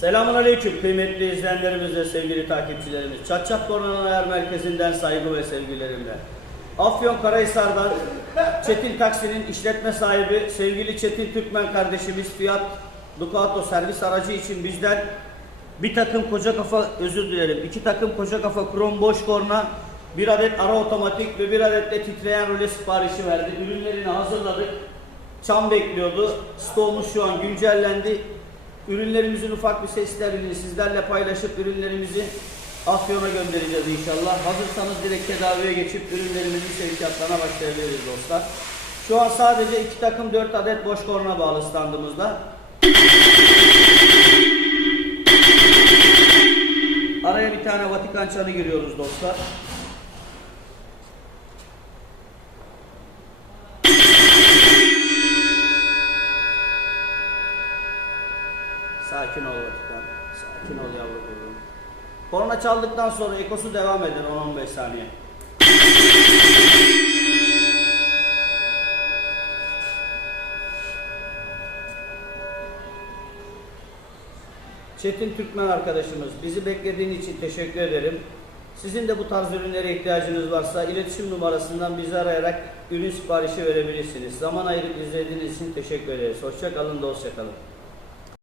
Selamun Aleyküm kıymetli izleyenlerimiz ve sevgili takipçilerimiz. Çat Çat Korna'nın ayar merkezinden saygı ve sevgilerimle. Afyon Karahisar'dan Çetin Taksi'nin işletme sahibi sevgili Çetin Türkmen kardeşimiz Fiat Ducato servis aracı için bizden bir takım koca kafa özür dilerim. iki takım koca kafa krom boş korna, bir adet ara otomatik ve bir adet de titreyen röle siparişi verdi. Ürünlerini hazırladık. Çam bekliyordu. Stoğumuz şu an güncellendi. Ürünlerimizin ufak bir seslerini sizlerle paylaşıp ürünlerimizi Afyon'a göndereceğiz inşallah. Hazırsanız direkt tedaviye geçip ürünlerimizin sevkiyatlarına başlayabiliriz dostlar. Şu an sadece iki takım dört adet boş korna bağlı standımızda. Araya bir tane Vatikan çanı giriyoruz dostlar. Sakin ol Vatikan. Sakin ol yavrum. Korna çaldıktan sonra ekosu devam eder 10-15 saniye. Çetin Türkmen arkadaşımız bizi beklediğin için teşekkür ederim. Sizin de bu tarz ürünlere ihtiyacınız varsa iletişim numarasından bizi arayarak ürün siparişi verebilirsiniz. Zaman ayırıp izlediğiniz için teşekkür ederiz. Hoşça kalın, dostça kalın.